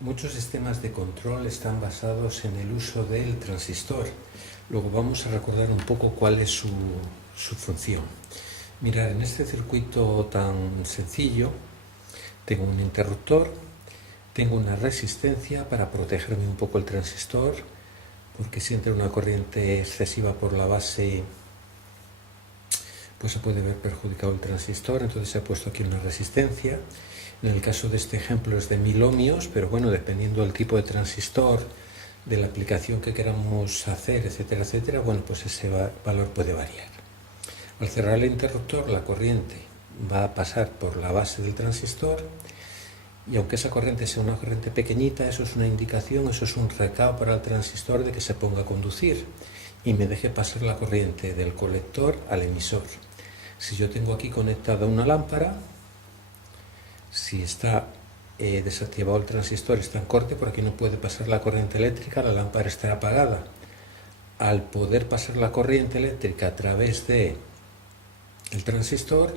Muchos sistemas de control están basados en el uso del transistor. Luego vamos a recordar un poco cuál es su función. Mirad, en este circuito tan sencillo tengo un interruptor, tengo una resistencia para protegerme un poco el transistor, porque si entra una corriente excesiva por la base, pues se puede ver perjudicado el transistor. Entonces he puesto aquí una resistencia. En el caso de este ejemplo es de 1000 ohmios, pero bueno, dependiendo del tipo de transistor, de la aplicación que queramos hacer, etcétera, etcétera, bueno, pues ese valor puede variar. Al cerrar el interruptor, la corriente va a pasar por la base del transistor, y aunque esa corriente sea una corriente pequeñita, eso es una indicación, eso es un recado para el transistor de que se ponga a conducir y me deje pasar la corriente del colector al emisor. Si yo tengo aquí conectada una lámpara, si está desactivado el transistor, está en corte, por aquí no puede pasar la corriente eléctrica, la lámpara está apagada. Al poder pasar la corriente eléctrica a través de el transistor,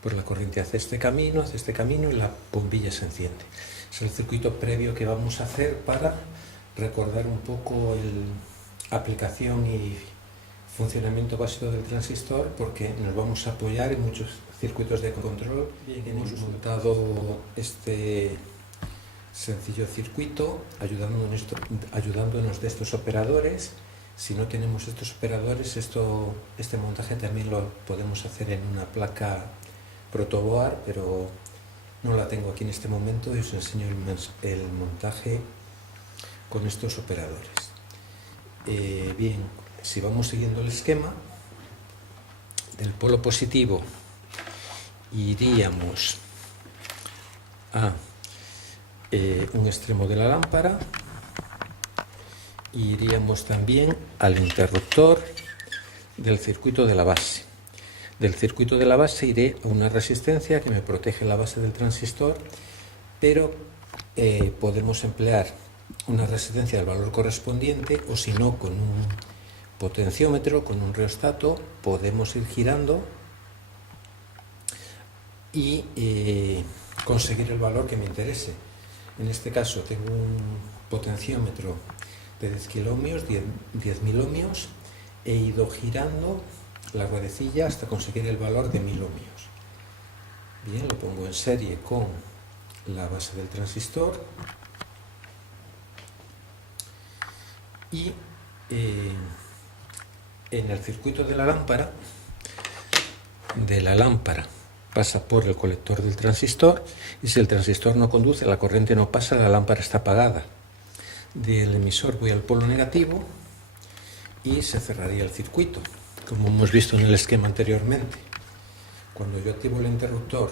pues la corriente hace este camino y la bombilla se enciende. Es el circuito previo que vamos a hacer para recordar un poco la aplicación y funcionamiento básico del transistor, porque nos vamos a apoyar en muchos circuitos de control. Bien, hemos montado este sencillo circuito ayudándonos de estos operadores. Si no tenemos estos operadores, este montaje también lo podemos hacer en una placa protoboard, pero no la tengo aquí en este momento y os enseño el montaje con estos operadores. Bien, si vamos siguiendo el esquema, del polo positivo iríamos a un extremo de la lámpara, y iríamos también al interruptor del circuito de la base. Del circuito de la base iré a una resistencia que me protege la base del transistor, pero podemos emplear una resistencia del valor correspondiente, o si no, con un potenciómetro, con un reostato, podemos ir girando y conseguir el valor que me interese. En este caso tengo un potenciómetro de 10 kiloohmios, 10.000 ohmios, he ido girando la ruedecilla hasta conseguir el valor de 1000 ohmios. Bien, lo pongo en serie con la base del transistor y en el circuito de la lámpara pasa por el colector del transistor, y si el transistor no conduce, la corriente no pasa, la lámpara está apagada. Del emisor voy al polo negativo y se cerraría el circuito, como hemos visto en el esquema anteriormente. Cuando yo activo el interruptor,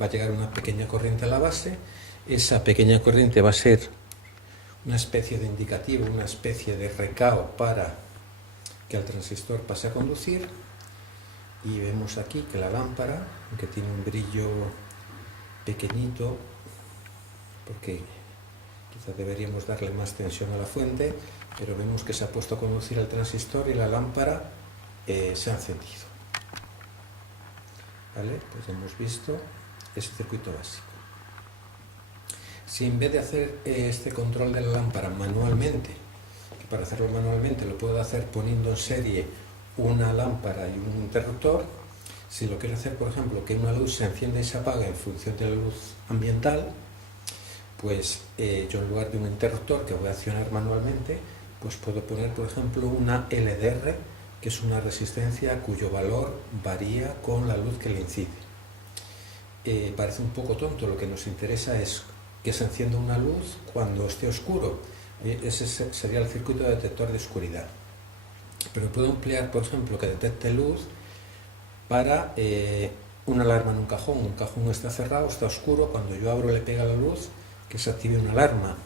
va a llegar una pequeña corriente a la base. Esa pequeña corriente va a ser una especie de indicativo, una especie de recao para que el transistor pase a conducir. Y vemos aquí que la lámpara, aunque tiene un brillo pequeñito, porque quizá deberíamos darle más tensión a la fuente, pero vemos que se ha puesto a conducir el transistor y la lámpara se ha encendido. ¿Vale? Pues hemos visto ese circuito básico. Si en vez de hacer este control de la lámpara manualmente, que para hacerlo manualmente lo puedo hacer poniendo en serie una lámpara y un interruptor, si lo quiero hacer, por ejemplo, que una luz se encienda y se apaga en función de la luz ambiental, pues yo en lugar de un interruptor que voy a accionar manualmente, pues puedo poner, por ejemplo, una LDR, que es una resistencia cuyo valor varía con la luz que le incide. Parece un poco tonto, lo que nos interesa es que se encienda una luz cuando esté oscuro. Ese sería el circuito de detector de oscuridad. Pero puedo emplear, por ejemplo, que detecte luz para una alarma en un cajón está cerrado, está oscuro, cuando yo abro le pega la luz, que se active una alarma.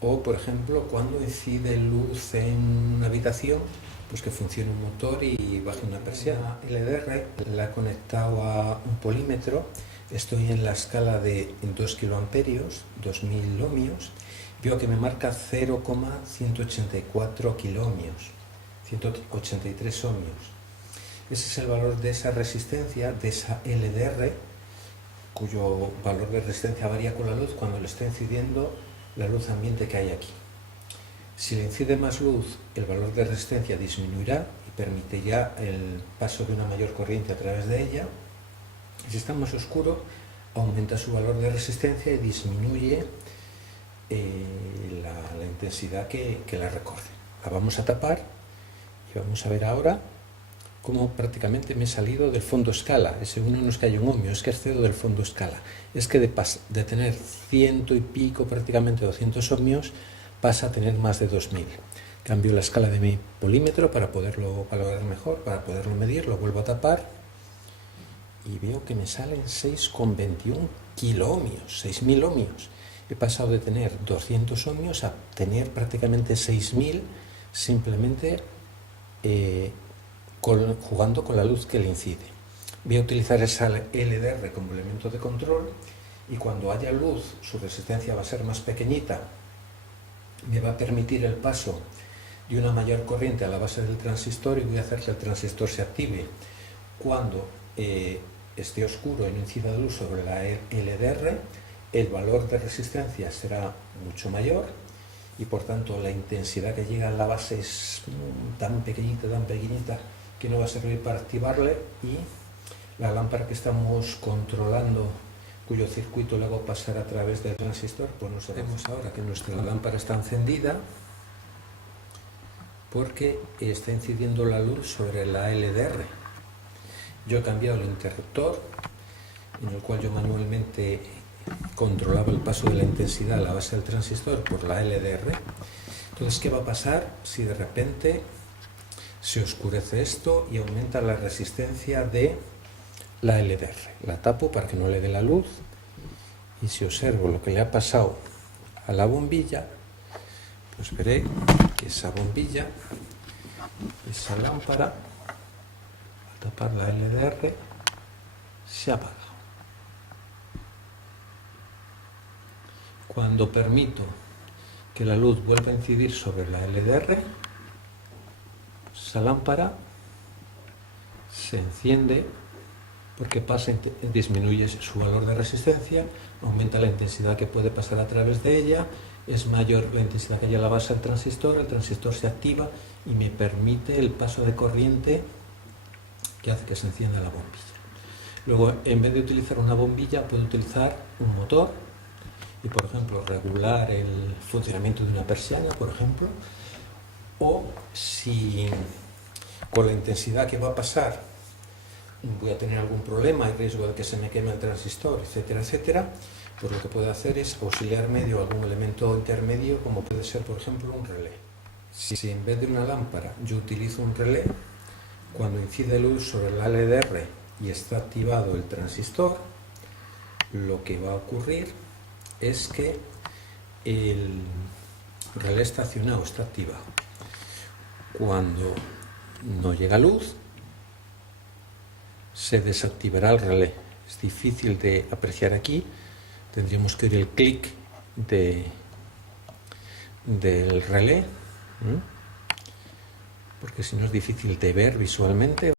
O, por ejemplo, cuando incide luz en una habitación, pues que funcione un motor y baje una persiana. LDR la he conectado a un polímetro, estoy en la escala de 2 kiloamperios, 2000 ohmios, veo que me marca 0,184 kiloohmios, 183 ohmios. Ese es el valor de esa resistencia, de esa LDR, cuyo valor de resistencia varía con la luz cuando le está incidiendo la luz ambiente que hay aquí. Si le incide más luz, el valor de resistencia disminuirá y permitirá el paso de una mayor corriente a través de ella. Y si está más oscuro, aumenta su valor de resistencia y disminuye la intensidad que la recorre. La vamos a tapar y vamos a ver ahora cómo prácticamente me he salido del fondo escala. Ese 1 no es que haya un ohmio, es que excedo del fondo escala. Es que de tener 100 y pico, prácticamente 200 ohmios, pasa a tener más de 2000. Cambio la escala de mi polímetro para poderlo valorar mejor, para poderlo medir, lo vuelvo a tapar y veo que me salen 6,21 kiloohmios, 6000 ohmios. He pasado de tener 200 ohmios a tener prácticamente 6000 simplemente jugando con la luz que le incide. Voy a utilizar esa LDR como elemento de control y cuando haya luz su resistencia va a ser más pequeñita, me va a permitir el paso de una mayor corriente a la base del transistor y voy a hacer que el transistor se active. Cuando esté oscuro y no incida luz sobre la LDR, el valor de resistencia será mucho mayor y por tanto la intensidad que llega a la base es tan pequeñita que no va a servir para activarle y la lámpara que estamos controlando, cuyo circuito luego pasará a través del transistor, pues nos vemos ahora que nuestra lámpara está encendida porque está incidiendo la luz sobre la LDR. Yo he cambiado el interruptor en el cual yo manualmente controlaba el paso de la intensidad a la base del transistor por la LDR. Entonces, ¿qué va a pasar si de repente se oscurece esto y aumenta la resistencia de la LDR? La tapo para que no le dé la luz y si observo lo que le ha pasado a la bombilla, pues veré que esa bombilla, esa lámpara, al tapar la LDR, se apaga. Cuando permito que la luz vuelva a incidir sobre la LDR, esa lámpara se enciende porque disminuye su valor de resistencia, aumenta la intensidad que puede pasar a través de ella, es mayor la intensidad que hay a la base del transistor, el transistor se activa y me permite el paso de corriente que hace que se encienda la bombilla. Luego, en vez de utilizar una bombilla, puedo utilizar un motor y, por ejemplo, regular el funcionamiento de una persiana, por ejemplo, o si con la intensidad que va a pasar voy a tener algún problema, hay riesgo de que se me queme el transistor, etcétera, etcétera, pues lo que puedo hacer es auxiliarme de algún elemento intermedio, como puede ser, por ejemplo, un relé. Si en vez de una lámpara yo utilizo un relé, cuando incide luz sobre la LDR y está activado el transistor, lo que va a ocurrir es que el relé está accionado, está activado. Cuando no llega luz, se desactivará el relé. Es difícil de apreciar aquí, tendríamos que oír el clic del relé, porque si no es difícil de ver visualmente.